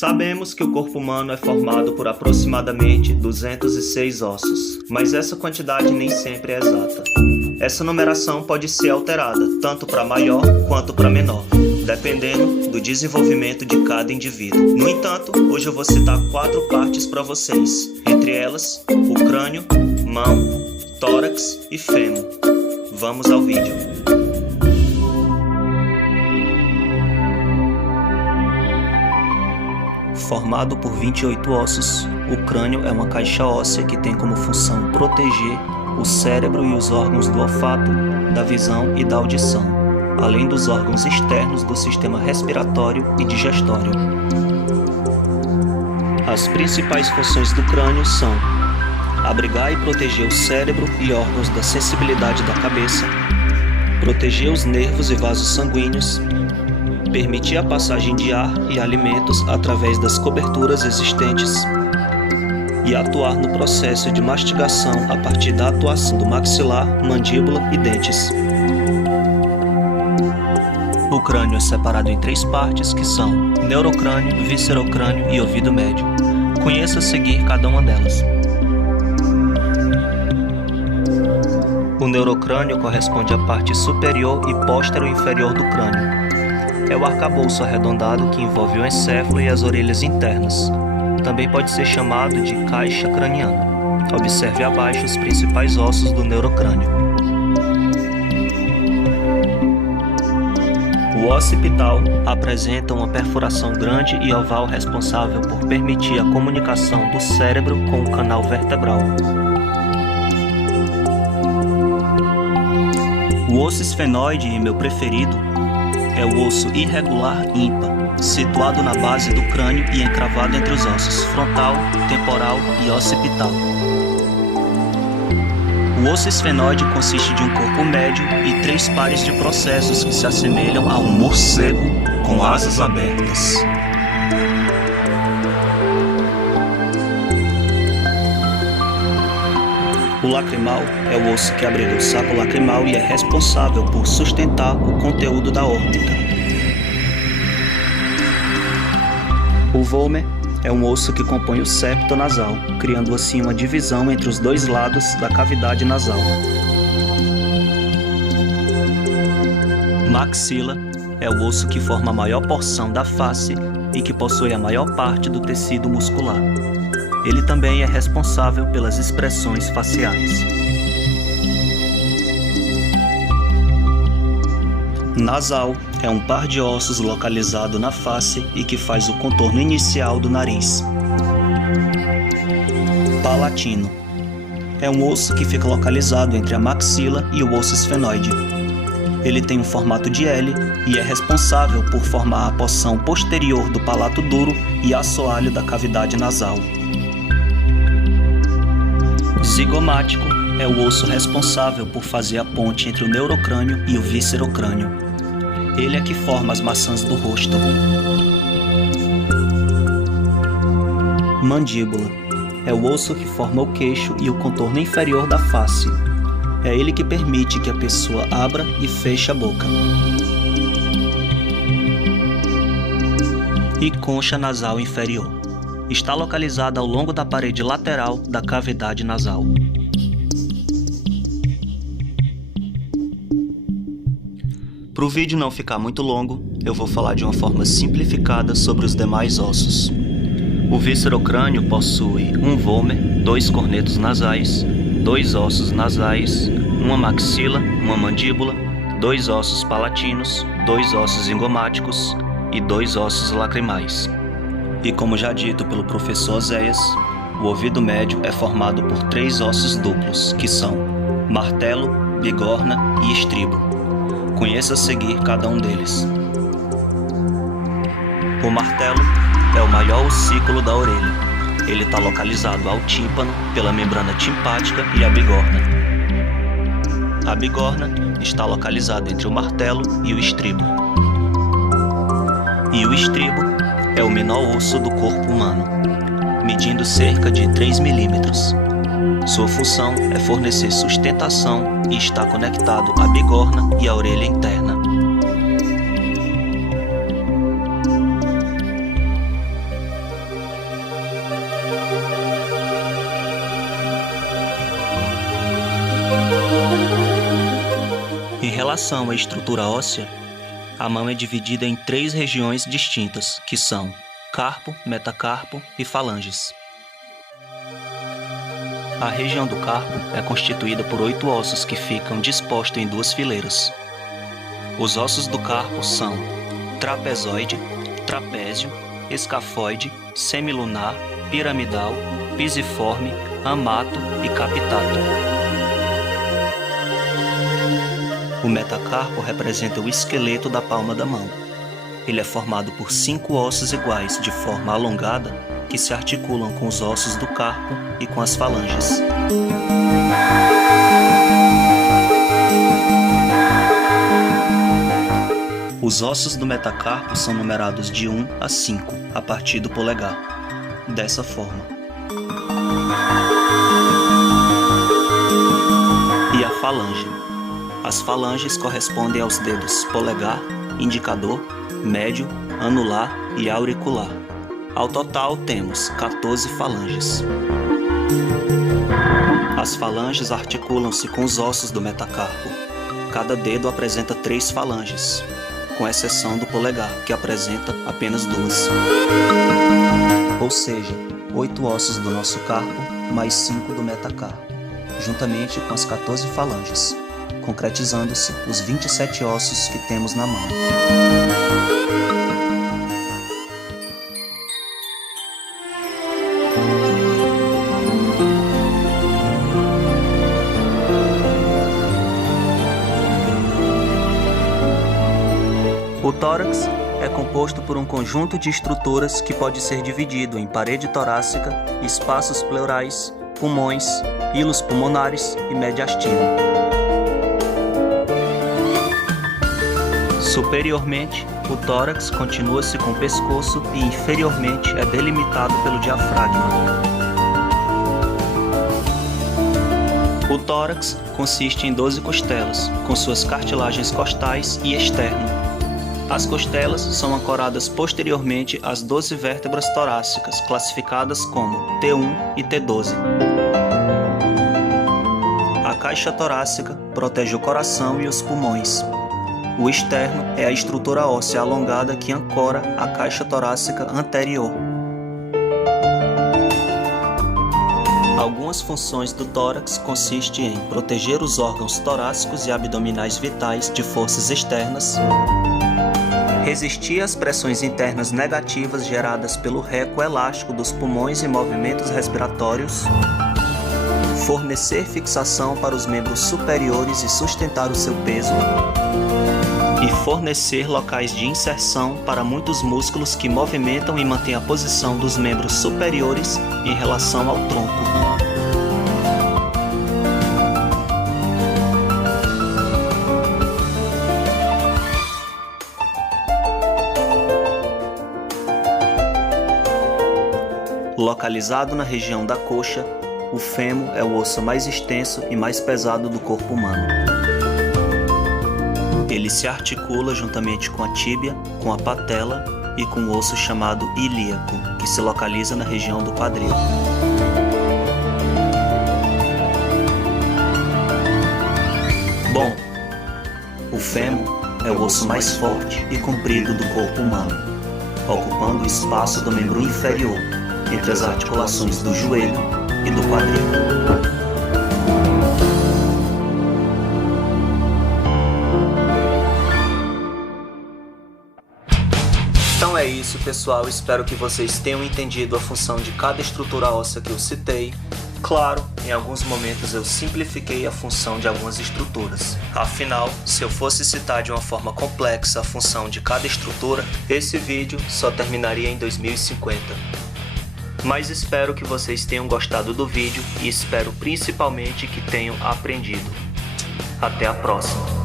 Sabemos que o corpo humano é formado por aproximadamente 206 ossos, mas essa quantidade nem sempre é exata. Essa numeração pode ser alterada, tanto para maior quanto para menor, dependendo do desenvolvimento de cada indivíduo. No entanto, hoje eu vou citar 4 partes para vocês, entre elas o crânio, mão, tórax e fêmur. Vamos ao vídeo. Formado por 28 ossos, o crânio é uma caixa óssea que tem como função proteger o cérebro e os órgãos do olfato, da visão e da audição, além dos órgãos externos do sistema respiratório e digestório. As principais funções do crânio são abrigar e proteger o cérebro e órgãos da sensibilidade da cabeça, proteger os nervos e vasos sanguíneos, permitir a passagem de ar e alimentos através das coberturas existentes e atuar no processo de mastigação a partir da atuação do maxilar, mandíbula e dentes. O crânio é separado em 3 partes, que são neurocrânio, viscerocrânio e ouvido médio. Conheça a seguir cada uma delas. O neurocrânio corresponde à parte superior e póstero-inferior do crânio. É o arcabouço arredondado que envolve o encéfalo e as orelhas internas. Também pode ser chamado de caixa craniana. Observe abaixo os principais ossos do neurocrânio. O occipital apresenta uma perfuração grande e oval responsável por permitir a comunicação do cérebro com o canal vertebral. O osso esfenoide, meu preferido, é o osso irregular ímpar, situado na base do crânio e encravado entre os ossos frontal, temporal e occipital. O osso esfenoide consiste de um corpo médio e 3 pares de processos que se assemelham a um morcego com asas abertas. O lacrimal é o osso que abriga o saco lacrimal e é responsável por sustentar o conteúdo da órbita. O vômer é um osso que compõe o septo nasal, criando assim uma divisão entre os 2 lados da cavidade nasal. Maxila é o osso que forma a maior porção da face e que possui a maior parte do tecido muscular. Ele também é responsável pelas expressões faciais. Nasal é um par de ossos localizado na face e que faz o contorno inicial do nariz. Palatino é um osso que fica localizado entre a maxila e o osso esfenoide. Ele tem um formato de L e é responsável por formar a porção posterior do palato duro e assoalho da cavidade nasal. Zigomático é o osso responsável por fazer a ponte entre o neurocrânio e o viscerocrânio. Ele é que forma as maçãs do rosto. Mandíbula é o osso que forma o queixo e o contorno inferior da face. É ele que permite que a pessoa abra e feche a boca. E concha nasal inferior. Está localizada ao longo da parede lateral da cavidade nasal. Para o vídeo não ficar muito longo, eu vou falar de uma forma simplificada sobre os demais ossos. O viscerocrânio possui um vômer, 2 cornetos nasais, 2 ossos nasais, uma maxila, uma mandíbula, 2 ossos palatinos, 2 ossos zingomáticos e 2 ossos lacrimais. E como já dito pelo professor Oséias, o ouvido médio é formado por 3 ossos duplos, que são martelo, bigorna e estribo. Conheça a seguir cada um deles. O martelo é o maior ossículo da orelha. Ele está localizado ao tímpano pela membrana timpática e a bigorna. A bigorna está localizada entre o martelo e o estribo. E o estribo é o menor osso do corpo humano, medindo cerca de 3 milímetros. Sua função é fornecer sustentação e está conectado à bigorna e à orelha interna. relação à estrutura óssea, a mão é dividida em 3 regiões distintas, que são carpo, metacarpo e falanges. A região do carpo é constituída por 8 ossos que ficam dispostos em 2 fileiras. Os ossos do carpo são trapezoide, trapézio, escafoide, semilunar, piramidal, pisiforme, amato e capitato. O metacarpo representa o esqueleto da palma da mão. Ele é formado por 5 ossos iguais de forma alongada que se articulam com os ossos do carpo e com as falanges. Os ossos do metacarpo são numerados de 1 a 5 a partir do polegar, dessa forma. E a falange. As falanges correspondem aos dedos polegar, indicador, médio, anular e auricular. Ao total temos 14 falanges. As falanges articulam-se com os ossos do metacarpo. Cada dedo apresenta 3 falanges, com exceção do polegar, que apresenta apenas 2. Ou seja, 8 ossos do nosso carpo mais 5 do metacarpo, juntamente com as 14 falanges, concretizando-se os 27 ossos que temos na mão. O tórax é composto por um conjunto de estruturas que pode ser dividido em parede torácica, espaços pleurais, pulmões, hilos pulmonares e mediastino. Superiormente, o tórax continua-se com o pescoço e inferiormente é delimitado pelo diafragma. O tórax consiste em 12 costelas, com suas cartilagens costais e externo. As costelas são ancoradas posteriormente às 12 vértebras torácicas, classificadas como T1 e T12. A caixa torácica protege o coração e os pulmões. O externo é a estrutura óssea alongada que ancora a caixa torácica anterior. Algumas funções do tórax consistem em proteger os órgãos torácicos e abdominais vitais de forças externas, resistir às pressões internas negativas geradas pelo reco elástico dos pulmões e movimentos respiratórios, fornecer fixação para os membros superiores e sustentar o seu peso, e fornecer locais de inserção para muitos músculos que movimentam e mantêm a posição dos membros superiores em relação ao tronco. Localizado na região da coxa, o fêmur é o osso mais extenso e mais pesado do corpo humano. Ele se articula juntamente com a tíbia, com a patela e com o osso chamado ilíaco, que se localiza na região do quadril. Bom, o fêmur é o osso mais forte e comprido do corpo humano, ocupando o espaço do membro inferior, entre as articulações do joelho e do quadril. Então é isso, pessoal. Espero que vocês tenham entendido a função de cada estrutura óssea que eu citei. Claro, em alguns momentos eu simplifiquei a função de algumas estruturas. Afinal, se eu fosse citar de uma forma complexa a função de cada estrutura, esse vídeo só terminaria em 2050. Mas espero que vocês tenham gostado do vídeo e espero principalmente que tenham aprendido. Até a próxima!